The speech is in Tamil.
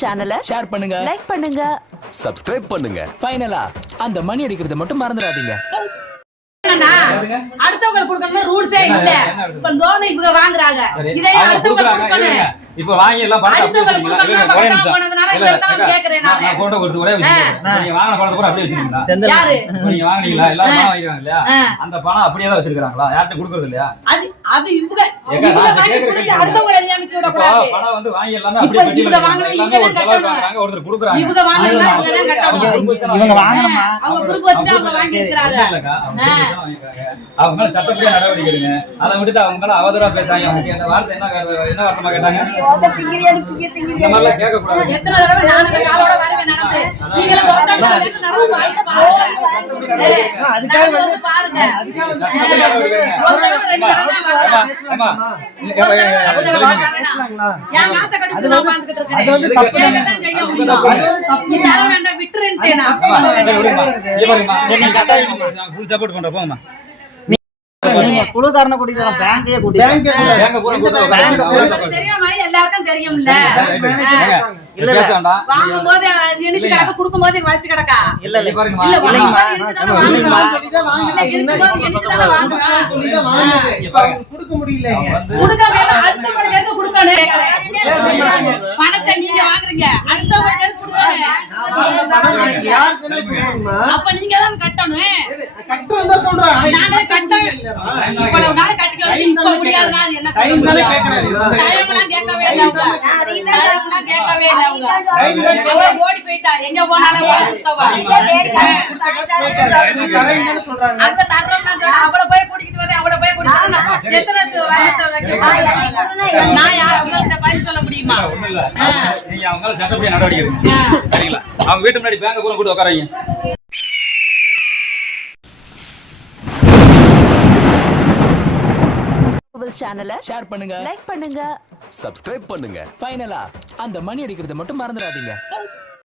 சேனலை ஷேர் பண்ணுங்க, லைக் பண்ணுங்க, சப்ஸ்கிரைப் பண்ணுங்க. ஃபைனலா அந்த மணி அடிக்கிறத மட்டும் மறந்துடாதீங்க. அடுத்தவங்களுக்கு கொடுக்கணும் ரூல்ஸே இல்ல. இப்ப லோன் இவங்க வாங்குறாங்க, இதே அடுத்தவங்களுக்கு கொடுக்கணும். இப்ப வாங்கி எல்லாம் பணத்தை அடுத்தவங்களுக்கு கொடுக்கணும். பணம் போனதுனால இதெல்லாம் கேக்குறேன் நான். நான் போட்டோ கொடுத்து ஒரே விஷயம். நீங்க வாங்குன பணத்தை கூட அப்படியே வச்சிருக்கீங்களா? யாரு நீங்க வாங்குனீங்களா? எல்லாரும் பணம் வாங்கிக்கிறாங்க இல்லையா? அந்த பணம் அப்படியே தான் வச்சிருக்காங்களா? யார்ட்ட கொடுக்கறது இல்லையா? அது இவங்க வாங்கி கொடுத்து அடுத்தவங்களை நியமிச்சு விட கூடாது. பணம் வந்து வாங்கி எல்லாமே இப்ப இவங்க வாங்குற இவங்க தான் கட்டணும். ஒருத்தர் கொடுக்குறாங்க. இவங்க வாங்குறத இவங்க தான் கட்டணும். இவங்க வாங்குறமா? அவங்க குரூப் வச்சு தான் அவங்க வாங்கி இருக்காங்க. அவங்க மேல சட்டப்படியா நடவடிக்கை எடுங்க. அதை விட்டுட்டு அவங்க மேல அவதூறா பேசுறாங்க. அவங்க அந்த வார்த்தை என்ன வார்த்தை கேட்டாங்க? இந்த மாதிரிலாம் கேட்க கூடாது. எத்தனை தடவை நான் அந்த காலோட வரவே நடந்து நீங்களே தோத்தாண்டல இருந்து நடந்து வாயிட்ட பாருங்க. அதுக்காக வந்து பாருங்க. ஒரு தடவை ரெண்டு தடவை அம்மா ஏன் மாச கட்டிட்டு நான் பாந்துக்கிட்டு இருக்கேன். அது வந்து தப்பு தான் செய்ய முடியும். நீ தர வேண்டாம் விட்டுறேன்ட்டே நான் சொல்ல வேண்டாம். நீங்க கட்டாயம் நான் ஃபுல் சப்போர்ட் பண்றேன். போங்கம்மா. நீங்க குழுக்காரன கூட்டிட்டு வர பேங்கையே கூட்டிட்டு பேங்க் பூரா கூட்டிட்டு தெரியுமா? எல்லாருக்கும் தெரியும்ல. இல்ல வேண்டாம். வாங்கும்போது இனிச்சு கிடக்க, கொடுக்கும்போது வளைச்சு கிடக்கா. இல்ல இல்ல பாருங்க. இல்ல வாங்கும்போது இனிச்சு தான வாங்குறோம். இல்ல இனிச்சு தான வாங்குறோம். கொடுக்க முடியல. கொடுக்க வேணா, அடுத்தவங்களுக்கு எதுக்கு கொடுக்கணும்? பணத்தை நீங்க வாங்குறீங்க, அடுத்தவங்களுக்கு எதுக்கு கொடுக்கணும்? அப்ப நீங்க தான் கட்டணும். கட்டுறதா சொல்றேன். நானே கட்டணும். இவ்வளவு நாள் கட்டிக்க இப்ப முடியாதுனா என்ன சொல்ல முடியும்? டைம்லாம் கேட்கவே இல்ல அவங்க. டைம்லாம் கேட்கவே இல்ல அவங்க. அவ ஓடி போயிட்டா. எங்க போனாலும் கொடுத்தவா. அங்க தர்றோம்னா அவளை போய் கூட்டிட்டு வரேன், அவளை போய் கூட்டிட்டு வரேன். எத்தனை வருஷத்தை வைக்க பாருங்க. நான் யார் அவங்கள்ட்ட பதில் சொல்ல முடியுமா? நீங்க அவங்க மேல சட்டப்படியா நடவடிக்கை எடுங்க. சரிங்களா? அவங்க வீட்டு முன்னாடி பேங்க் பூரா கூட்டி உட்காரீங்க. சேனலை ஷேர் பண்ணுங்க, லைக் பண்ணுங்க, சப்ஸ்கிரைப் பண்ணுங்க. ஃபைனலா அந்த மணி அடிக்கிறத மட்டும் மறந்துடாதீங்க.